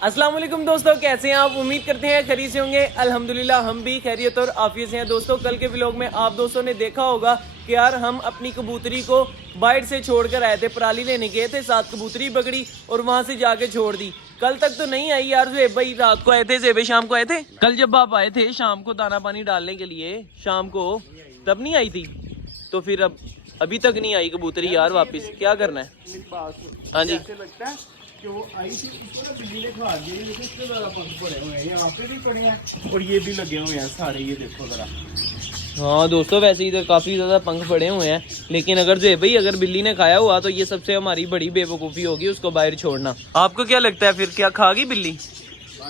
अस्सलाम वालेकुम दोस्तों, कैसे हैं आप? उम्मीद करते हैं खैरियत से होंगे। अल्हम्दुलिल्लाह हम भी खैरियत और आफियत से हैं। दोस्तों कल के व्लॉग में आप दोस्तों ने देखा होगा कि यार हम अपनी कबूतरी को बाइट से छोड़कर आए थे, पराली लेने गए थे, साथ कबूतरी पकड़ी और वहां से जाके छोड़ दी। कल तक तो नहीं आई यार। ज़ेब भाई रात को आए थे, ज़ेब भाई शाम को आए थे। कल जब आप आए थे शाम को दाना पानी डालने के लिए, शाम को तब नहीं आई थी, तो फिर अब अभी तक नहीं आई कबूतरी यार वापस। क्या करना है? हाँ जी, कि वो आई थी, इसको ना बिल्ली ने खा दिया। ये इससे ज़्यादा पंख पड़े हुए हैं, यहाँ पे भी पड़े हैं और ये भी लगे हुए हैं सारे। ये देखो जरा। हाँ दोस्तों, वैसे इधर काफी ज्यादा पंख पड़े हुए हैं, लेकिन अगर जो है भाई अगर बिल्ली ने खाया हुआ तो ये सबसे हमारी बड़ी बेवकूफी होगी उसको बाहर छोड़ना। आपको क्या लगता है फिर, क्या खागी बिल्ली?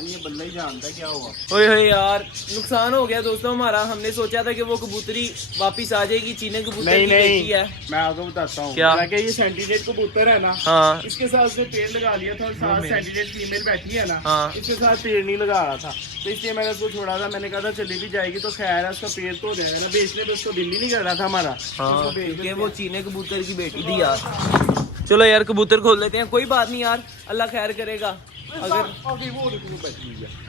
ये बल्ला ही जानता है क्या हुआ। ओए होए यार, नुकसान हो गया दोस्तों हमारा। हमने सोचा था कि वो कबूतरी वापस आ जाएगी। चीने कबूतर की बेटी है। मैं आपको बताता हूँ क्या? ये सेंटीनेट कबूतर है ना, हाँ, इसके साथ उसने पेड़ लगा लिया था। साथ सेंटीनेट फीमेल बैठी है ना, हाँ, इसके साथ पेड़ नहीं लगा रहा था, तो इसलिए मैंने उसको छोड़ा था। मैंने कहा था चली भी जाएगी तो खैर है, उसका पेड़ तो हो जाएगा ना। बेचने पे उसको दिल्ली नहीं कर रहा था हमारा। हाँ, क्योंकि वो चीने कबूतर की बेटी थी यार। चलो यार कबूतर खोल लेते हैं, कोई बात नहीं यार, अल्लाह खैर करेगा। अगर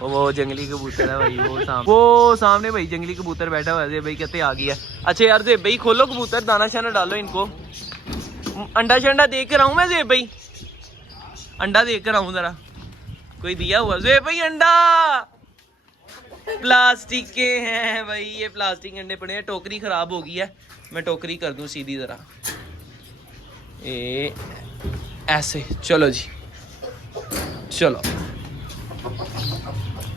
वो जंगली कबूतर है भाई, वो सामने भाई जंगली कबूतर बैठा हुआ है। भाई कहते आ गया। अच्छा यार ज़ेब भाई खोलो कबूतर, दाना शाना डालो इनको। अंडा शंडा देख कर आऊं मैं ज़ेब भाई, अंडा देख कर आऊं जरा। कोई दिया हुआ ज़ेब भाई अंडा? प्लास्टिक के हैं भाई, ये प्लास्टिक अंडे पड़े हैं। टोकरी खराब हो गई है, मैं टोकरी कर दूं सीधी जरा। ऐसे चलो जी, चलो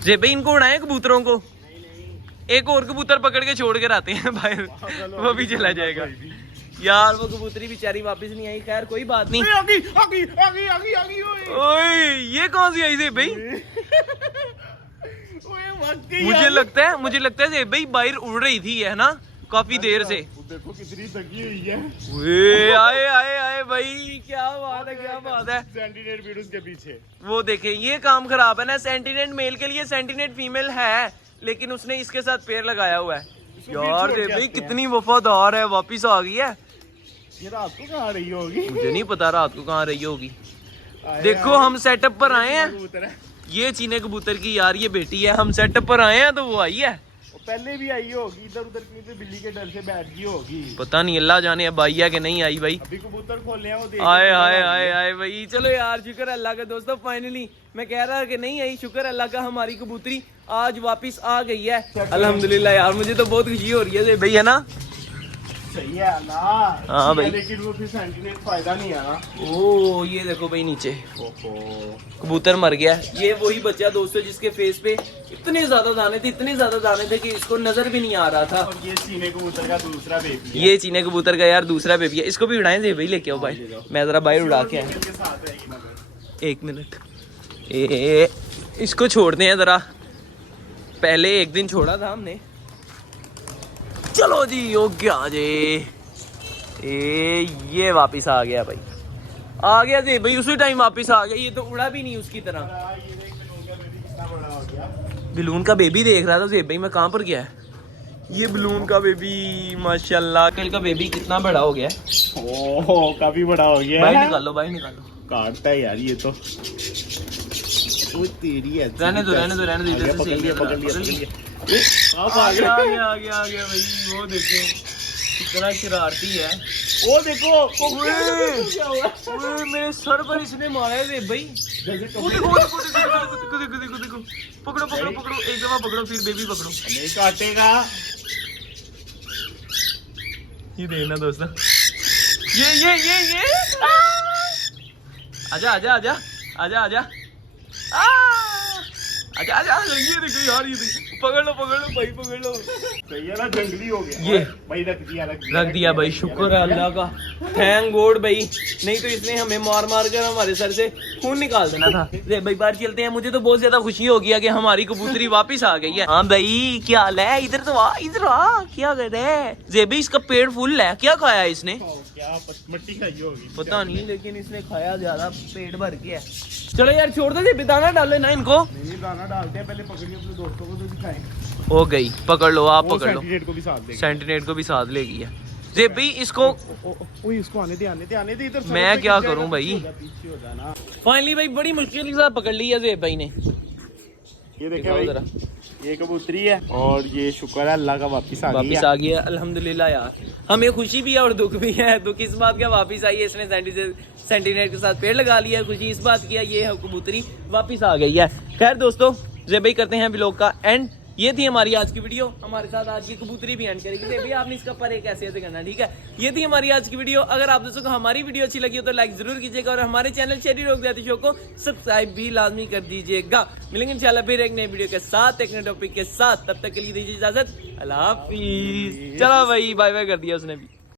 ज़ेब भाई इनको उड़ाएं कबूतरों को। एक और कबूतर पकड़ के छोड़ कर आते हैं बाहर, वो भी चला जाएगा यार। वो कबूतरी बेचारी वापस नहीं आई। खैर कोई बात नहीं। ओए ये कौन सी आई ज़ेब भाई? मुझे लगता है ज़ेब भाई बाहर उड़ रही थी, है ना, काफी देर से। देखो कितनी थकी हुई है। आए आए आए भाई, क्या बात है, क्या बात है। सेंटीनेट भी उसके पीछे। वो देखे, ये काम खराब है ना। सेंटीनेट मेल के लिए सेंटीनेट फीमेल है, लेकिन उसने इसके साथ पेड़ लगाया हुआ है यार। ज़ेब भाई कितनी वफादार है, वापिस आ गई है। ये रात को कहाँ रही होगी? मुझे नहीं पता रात को कहाँ रही होगी। देखो हम सेटअप पर आए हैं। ये चीने कबूतर की यार ये बेटी है। हम सेटअप पर आए हैं तो वो आई है। पहले भी आई होगी, इधर उधर कहीं पे बिल्ली के डर से बैठ गई होगी। पता नहीं, अल्लाह जाने अब आई है कि नहीं आई भाई। अभी कबूतर खोले हैं, वो देख आए आए आए आए भाई। चलो यार शुक्र अल्लाह का दोस्तों, फाइनली मैं कह रहा कि नहीं आई, शुक्र अल्लाह का हमारी कबूतरी आज वापस आ गई है। अल्हम्दुलिल्लाह यार, मुझे तो बहुत खुशी हो रही है भाई, है ना? सही है ना। हाँ भाई, लेकिन वो फिर सेंटीनेट फायदा नहीं है ना। ओ ये देखो भाई नीचे कबूतर मर गया। ये वही बच्चा दोस्तों जिसके फेस पे इतने ज्यादा दाने थे, इतने ज्यादा दाने थे कि इसको नजर भी नहीं आ रहा था। और ये चीने कबूतर का दूसरा बेबी है। ये चीने कबूतर का यार दूसरा बेबी है। इसको भी उड़ाएं ज़ेब भाई, लेके आओ भाई, मैं जरा बाहर उड़ा के आया। एक मिनट, इसको छोड़ते हैं जरा। पहले एक दिन छोड़ा था हमने। चलो जी हो गया जी। ये वापिस आ गया भाई, आ गया जी भाई, उसी टाइम वापिस आ गया। ये तो उड़ा भी नहीं उसकी तरह। बलून का बेबी देख रहा था ज़ेब भाई मैं, कहाँ पर गया है ये बलून का बेबी? माशाल्लाह कल का बेबी कितना बड़ा हो गया है। ओह काफी बड़ा हो गया है। भाई निकालो, भाई निकालो। काटता है यार ये तो। वो तेरी है। रहने दो रहने दो रहने दो, इधर से सही है। पकड़ लिया। आ गया भाई। वो देखे कितना शरारती है। वो देखो मेरे सर पर इसने मारा है ज़ेब भाई। देखो पकड़ो पकड़ो पकड़ो, एक दफा पकड़ो फिर बेबी पकड़ो। नहीं काटेगा ये देखना दोस्तों, ये आजा आजा आजा आजा आजा आजा आजा। ये देखो यार, ये देखो, पकड़ लो भाई, पकड़ लो। सही है ना, जंगली हो गया ये भाई। रख दिया भाई, शुक्र है अल्लाह का, थैंक गॉड भाई। नहीं तो इसने हमें मार मार कर हमारे सर से खून निकाल देना था। भाई बाहर चलते हैं। मुझे तो बहुत ज्यादा खुशी हो गया कि हमारी कबूतरी वापस आ गई है। हाँ भाई क्या हाल है? इधर तो आ, इधर आ। क्या कर रहे हैं ज़ेब भाई? इसका पेट फुल है। क्या खाया इसने? क्या मट्टी खाई होगी पता नहीं, लेकिन इसने खाया ज्यादा, पेट भर गया। चलो यार छोड़ दो, दाना डालो ना इनको। नहीं दाना डालते हैं, पहले पकड़िए अपने दोस्तों को तो दिखाएं। हो गई, पकड़ लो आप, पकड़ लो। सेंटीनेट को भी साथ लेगी। सेंटीनेट को भी साथ लेगी है ज़ेब भाई। इसको इसको आने दे इधर। मैं क्या करूं भाई? पीछे हो जाना। फाइनली भाई बड़ी मुश्किल के साथ पकड़ ली है ज़ेब भाई ने। ये देखे दिखाओ भाई, जरा। ये कबूतरी है और ये शुक्र है अल्लाह का वापस आ गई वापिस है। आ गया अल्हम्दुलिल्लाह यार। हमें खुशी भी है और दुख भी है। दुख इस बात का वापिस आई है, इसने सेंटीनेट के साथ पेड़ लगा लिया है। खुशी इस बात की है ये कबूतरी वापिस आ गई है। खैर दोस्तों, ज़ेब भाई करते हैं व्लॉग का एंड। ये थी हमारी आज की वीडियो। हमारे साथ आज की कबूतरी भी एंड करेगी ज़ेब भाई, आपने इसका पर एक ऐसे करना, ठीक है। ये थी हमारी आज की वीडियो। अगर आप दोस्तों को हमारी वीडियो अच्छी लगी हो तो लाइक जरूर कीजिएगा और हमारे चैनल शेरी रोक देती शो को सब्सक्राइब भी लाजमी कर दीजिएगा। मिलेंगे इंशाल्लाह फिर एक नई वीडियो के साथ, एक नए टॉपिक के साथ। तब तक के लिए दीजिए इजाजत, अल्लाह हाफिज। चलो भाई बाय बाय कर दिया उसने भी।